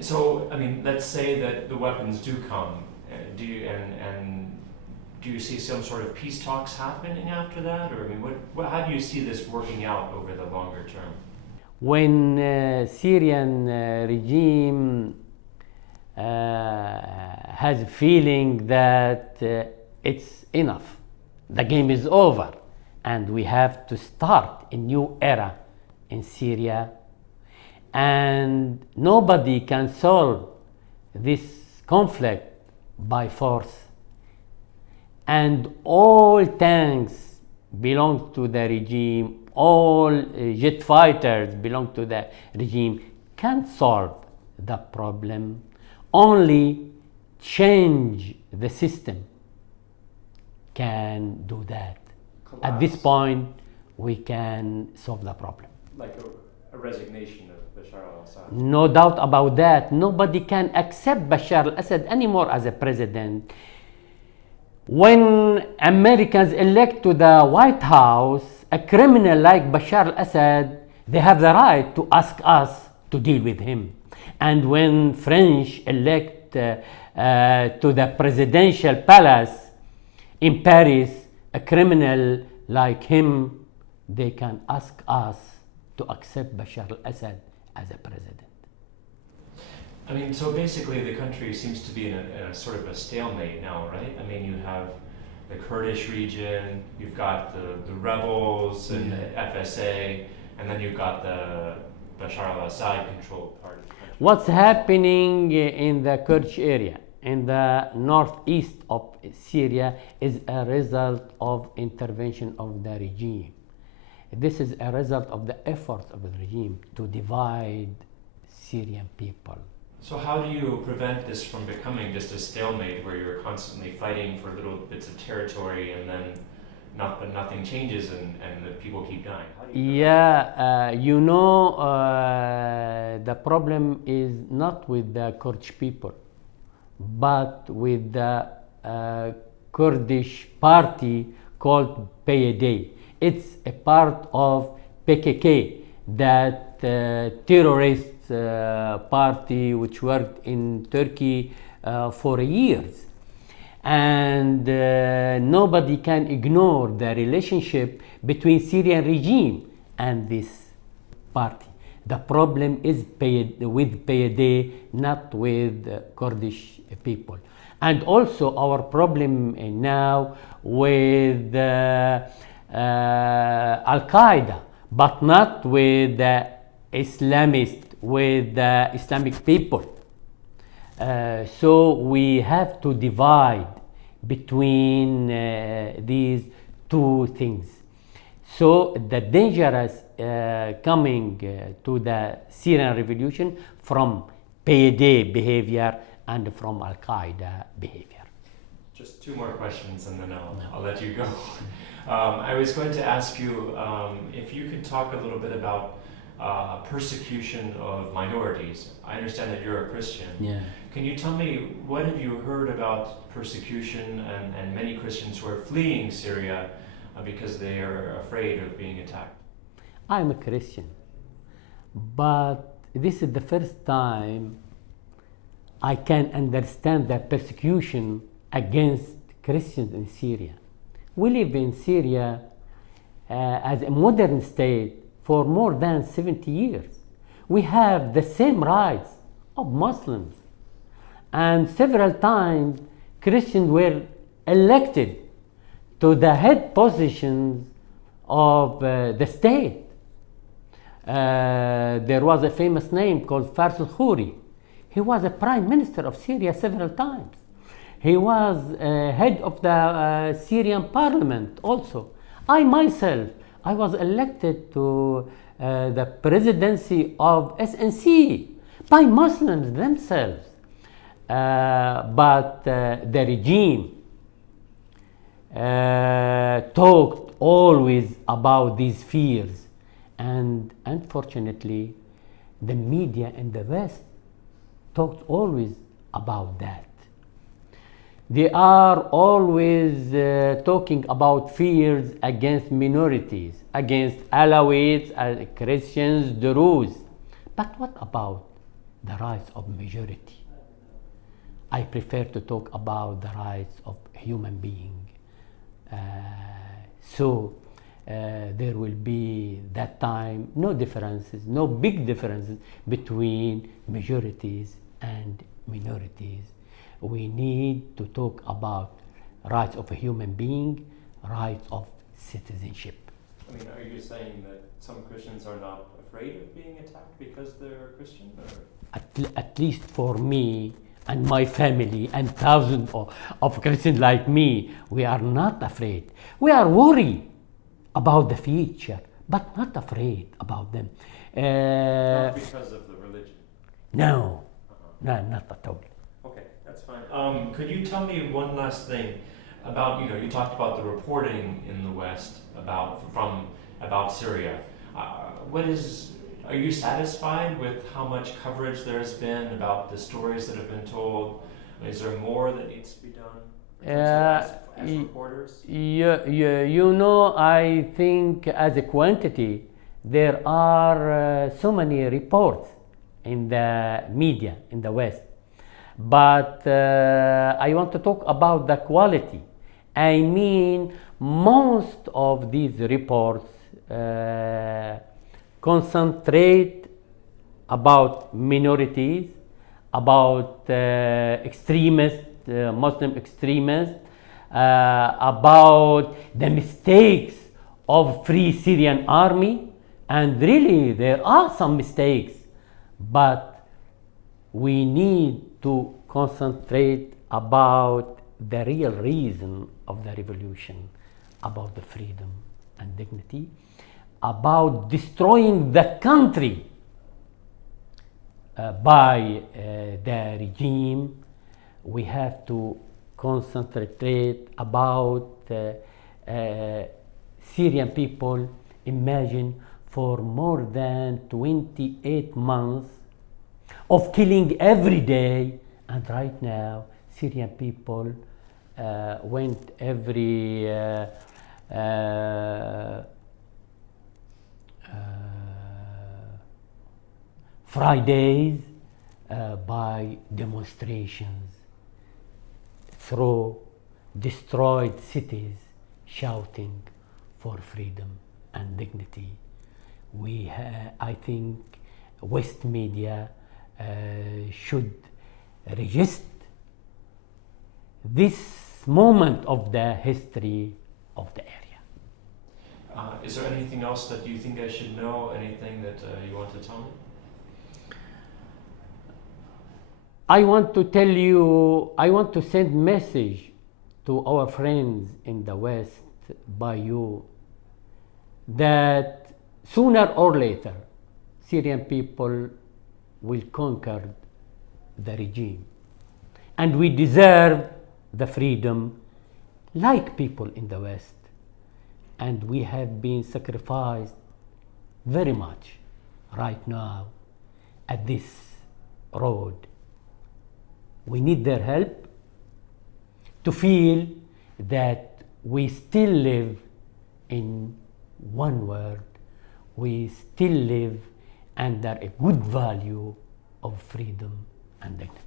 So, I mean, let's say that the weapons do come. Do you see some sort of peace talks happening after that, or I mean, how do you see this working out over the longer term? When Syrian regime has a feeling that it's enough, the game is over, and we have to start a new era in Syria, and nobody can solve this conflict by force, and all tanks belong to the regime, all jet fighters belong to the regime, can't solve the problem. Only change the system can do that. Collapse. At this point, we can solve the problem. Like a resignation of Bashar al-Assad. No doubt about that. Nobody can accept Bashar al-Assad anymore as a president. When Americans elect to the White House a criminal like Bashar al-Assad, they have the right to ask us to deal with him. And when French elect to the presidential palace in Paris a criminal like him, they can ask us to accept Bashar al-Assad as a president. I mean, so basically the country seems to be in a sort of a stalemate now, right? I mean, you have the Kurdish region, you've got the rebels and the FSA, and then you've got the Bashar al-Assad controlled part of the country. What's happening in the Kurdish area, in the northeast of Syria, is a result of intervention of the regime. This is a result of the efforts of the regime to divide Syrian people. So how do you prevent this from becoming just a stalemate where you're constantly fighting for little bits of territory and then nothing changes and the people keep dying? How do you the problem is not with the Kurdish people, but with the Kurdish party called PYD. It's a part of PKK, that terrorist party which worked in Turkey for years. And nobody can ignore the relationship between Syrian regime and this party. The problem is with PYD, not with Kurdish people. And also our problem now with Al-Qaeda, but not with the Islamists, with the Islamic people. So we have to divide between these two things. So the dangerous coming to the Syrian revolution from PYD behavior and from Al-Qaeda behavior. Just two more questions and then I'll let you go. I was going to ask you if you could talk a little bit about persecution of minorities. I understand that you're a Christian. Yeah. Can you tell me, what have you heard about persecution and many Christians who are fleeing Syria because they are afraid of being attacked? I'm a Christian, but this is the first time I can understand the persecution against Christians in Syria. We live in Syria as a modern state for more than 70 years. We have the same rights of Muslims. And several times Christians were elected to the head positions of the state. There was a famous name called Fars al-Khoury. He was a prime minister of Syria several times. He was head of the Syrian parliament also. I myself, I was elected to the presidency of SNC by Muslims themselves. But the regime talked always about these fears, and unfortunately the media in the West talked always about that. They are always talking about fears against minorities, against Alawites, Christians, Druze. But what about the rights of majority. I prefer to talk about the rights of human being. So there will be that time no differences, no big differences between majorities and minorities. We need to talk about rights of a human being, rights of citizenship. I mean, are you saying that some Christians are not afraid of being attacked because they're Christian? Or? At least for me and my family and thousands of Christians like me, we are not afraid. We are worried about the future, but not afraid about them. Not because of the religion? No, no, not at all. Okay, that's fine. Could you tell me one last thing about, you talked about the reporting in the West about Syria. Are you satisfied with how much coverage there's been about the stories that have been told? Is there more that needs to be done as reporters? I think as a quantity, there are so many reports in the media in the West. But I want to talk about the quality. I mean, most of these reports concentrate about minorities, about Muslim extremists, about the mistakes of Free Syrian Army, and really there are some mistakes, but we need to concentrate about the real reason of the revolution, about the freedom and dignity, about destroying the country by the regime. We have to concentrate about Syrian people. Imagine for more than 28 months of killing every day, and right now Syrian people went every Fridays by demonstrations through destroyed cities, shouting for freedom and dignity. I think West media should register this moment of the history of the area. Is there anything else that you think I should know? Anything that you want to tell me? I want to send message to our friends in the West by you that sooner or later Syrian people will conquer the regime, and we deserve the freedom like people in the West, and we have been sacrificed very much right now at this road. We need their help to feel that we still live in one world, we still live under a good value of freedom and dignity.